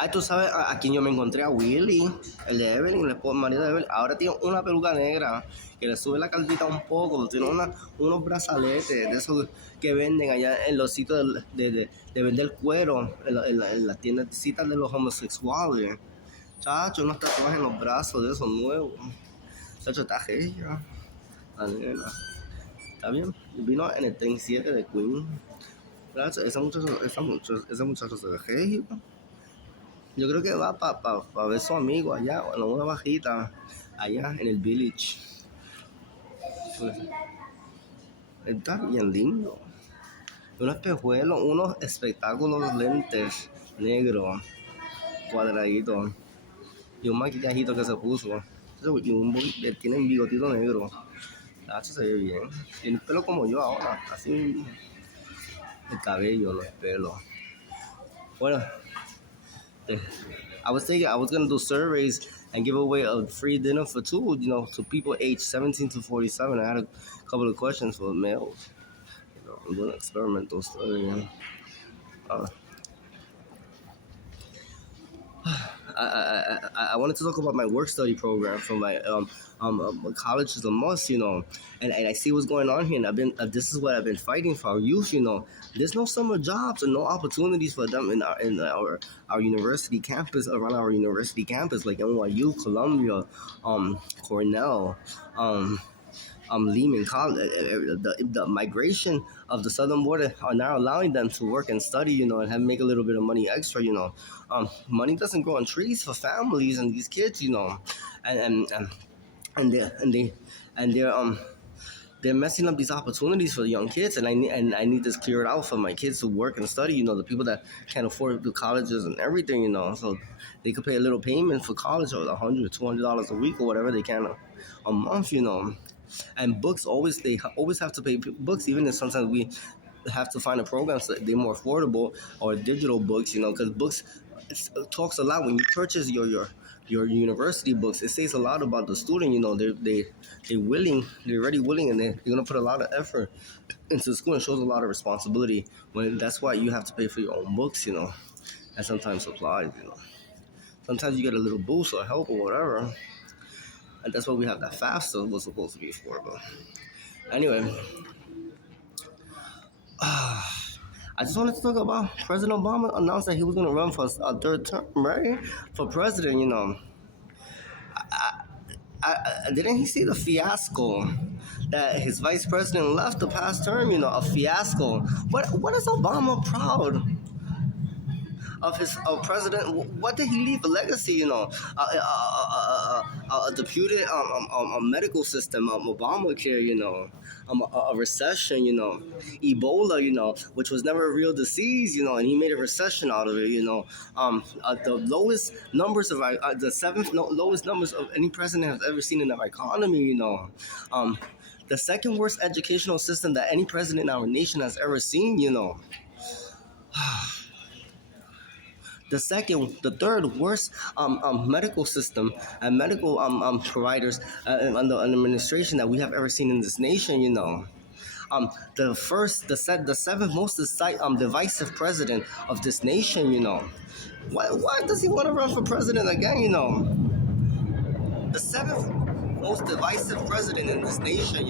Ay, tú sabes a quién yo me encontré, a Willy, el de Evelyn, el esposo marido de Evelyn. Ahora tiene una peluca negra que le sube la caldita un poco, tiene unos brazaletes de esos que venden allá en los sitios de vender cuero, en las tiendecitas de los homosexuales. Chacho, unos tatuajes en los brazos de esos nuevos. Chacho, está gella, la nena. Está bien, vino en el Ten 7 de Queen. Chacho, esa muchacha se ve gella. Yo creo que va para ver a su amigo allá, en una bajita, allá en el village. Pues, está bien lindo. Unos espejuelos, unos espectáculos lentes negros, cuadraditos. Y un maquillajito que se puso. Y tiene un bigotito negro. Nacho se ve bien. Tiene el pelo como yo ahora, así. El cabello, los pelos. Bueno, I was thinking I was gonna do surveys and give away a free dinner for two, to people aged 17 to 47. I had a couple of questions for males. I'm doing an experimental study. Uh, I wanted to talk about my work study program from my college is a must, and I see what's going on here, and this is what I've been fighting for our youth, There's no summer jobs and no opportunities for them in our university campus, around our university campus, like NYU, Columbia, Cornell, Lehman College. The migration of the southern border are now allowing them to work and study, and make a little bit of money extra, Money doesn't grow on trees for families and these kids, and they're messing up these opportunities for the young kids, and I need this cleared out for my kids to work and study. The people that can't afford the colleges and everything, so they could pay a little payment for college, or $100, $200 a week, or whatever they can a month, And books they always have to pay books, even if sometimes we have to find a program so that they're more affordable, or digital books, because books talks a lot when you purchase your university books. It says a lot about the student. They're already willing, and they're gonna put a lot of effort into school, and shows a lot of responsibility. That's why you have to pay for your own books, and sometimes supplies. Sometimes you get a little boost or help or whatever. And that's what we have that FAFSA was supposed to be for. But anyway, I just wanted to talk about President Obama announced that he was going to run for a third term, right? For president, didn't he see the fiasco that his vice president left the past term? A fiasco. What is Obama proud of his president? What did he leave a legacy? A deputed medical system, Obamacare, a recession, Ebola, which was never a real disease, and he made a recession out of it, the lowest numbers of the seventh lowest numbers of any president has ever seen in our economy, the second worst educational system that any president in our nation has ever seen, the third worst medical system and medical providers and the administration that we have ever seen in this nation. The seventh most divisive president of this nation. Why does he want to run for president again? The seventh most divisive president in this nation.